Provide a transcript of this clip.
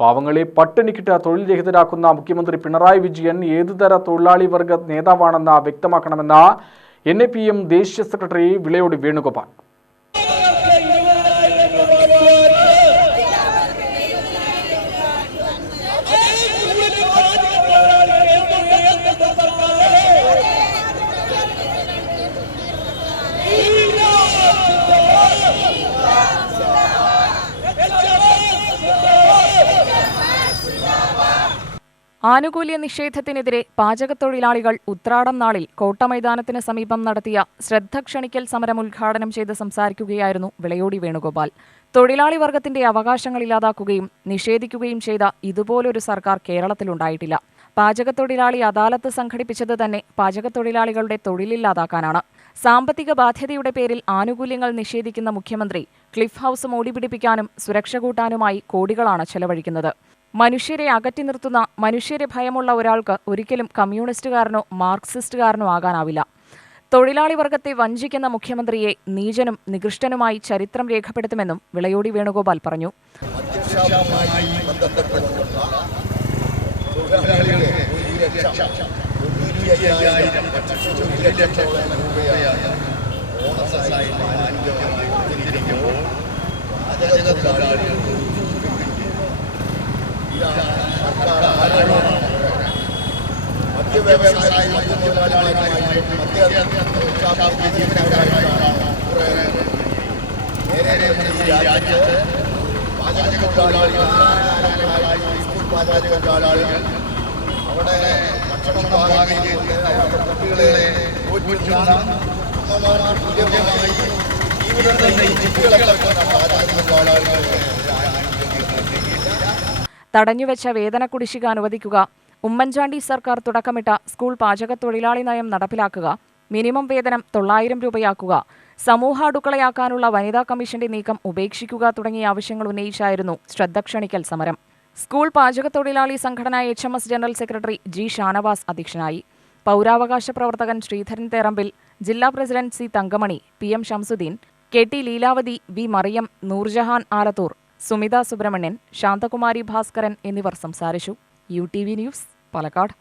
പാവങ്ങളെ പട്ടിണിക്കിട്ട് തൊഴിൽ രഹിതരാക്കുന്ന മുഖ്യമന്ത്രി പിണറായി വിജയൻ ഏതുതര തൊഴിലാളി വർഗ നേതാവാണെന്ന് വ്യക്തമാക്കണമെന്ന എൻ ദേശീയ സെക്രട്ടറി വിളയോട് വേണുഗോപാൽ. ആനുകൂല്യ നിഷേധത്തിനെതിരെ പാചകത്തൊഴിലാളികൾ ഉത്രാടം നാളിൽ കോട്ടമൈതാനത്തിന് സമീപം നടത്തിയ ശ്രദ്ധ ക്ഷണിക്കൽ സമരം ഉദ്ഘാടനം ചെയ്ത് സംസാരിക്കുകയായിരുന്നു വിളയോടി വേണുഗോപാൽ. തൊഴിലാളി വർഗത്തിന്റെ അവകാശങ്ങൾ ഇല്ലാതാക്കുകയും നിഷേധിക്കുകയും ചെയ്ത ഇതുപോലൊരു സർക്കാർ കേരളത്തിലുണ്ടായിട്ടില്ല. പാചകത്തൊഴിലാളി അദാലത്ത് സംഘടിപ്പിച്ചത് തന്നെ പാചകത്തൊഴിലാളികളുടെ തൊഴിലില്ലാതാക്കാനാണ്. സാമ്പത്തിക ബാധ്യതയുടെ പേരിൽ ആനുകൂല്യങ്ങൾ നിഷേധിക്കുന്ന മുഖ്യമന്ത്രി ക്ലിഫ് ഹൌസ് മോടിപിടിപ്പിക്കാനും സുരക്ഷ കൂട്ടാനുമായി കോടികളാണ് ചെലവഴിക്കുന്നത്. മനുഷ്യരെ അകറ്റി നിർത്തുന്ന മനുഷ്യരെ ഭയമുള്ള ഒരാൾക്ക് ഒരിക്കലും കമ്മ്യൂണിസ്റ്റുകാരനോ മാർക്സിസ്റ്റുകാരനോ ആകാനാവില്ല. തൊഴിലാളി വർഗത്തെ വഞ്ചിക്കുന്ന മുഖ്യമന്ത്രിയെ നീചനും നികൃഷ്ടനുമായി ചരിത്രം രേഖപ്പെടുത്തുമെന്നും വിളയോടി വേണുഗോപാൽ പറഞ്ഞു. ക്ഷാമവുമായി മദ്യ ജീവനക്കാരായിട്ടാണ് കുറേ നേരെ ഈ രാജ്യത്ത് പാചകത്തൊഴിലാളികൾ സ്കൂൾ പാചകത്തൊഴിലാളികൾ അവിടെ ഭക്ഷണം പാകാക്കിക്കൊണ്ട് അവരുടെ കുട്ടികളെ അമ്മമാർക്ക് തുല്യമായി ജീവിതം കുട്ടികളെ പാചകത്തൊഴിലാളികളെ തടഞ്ഞുവെച്ച വേതന കുടിശ്ശിക അനുവദിക്കുക. ഉമ്മൻചാണ്ടി സർക്കാർ തുടക്കമിട്ട സ്കൂൾ പാചക തൊഴിലാളി നയം നടപ്പിലാക്കുക. മിനിമം വേതനം തൊള്ളായിരം രൂപയാക്കുക. സമൂഹ അടുക്കളയാക്കാനുള്ള വനിതാ കമ്മീഷന്റെ നീക്കം ഉപേക്ഷിക്കുക തുടങ്ങിയ ആവശ്യങ്ങൾ ഉന്നയിച്ചായിരുന്നു ശ്രദ്ധക്ഷണിക്കൽ സമരം. സ്കൂൾ പാചക തൊഴിലാളി സംഘടന H M S general secretary G Shanavas അധ്യക്ഷനായി. പൗരാവകാശ പ്രവർത്തകൻ ശ്രീധരൻ തേറമ്പിൽ ജില്ലാ president C Thankamani P M Shamsuddin K T Leelavathi V Mariyam Noorjahan Alathur Sumitha Subramanian Shanthakumari Bhaskaran എന്നിവർ സംസാരിച്ചു. U T V news Palakkad.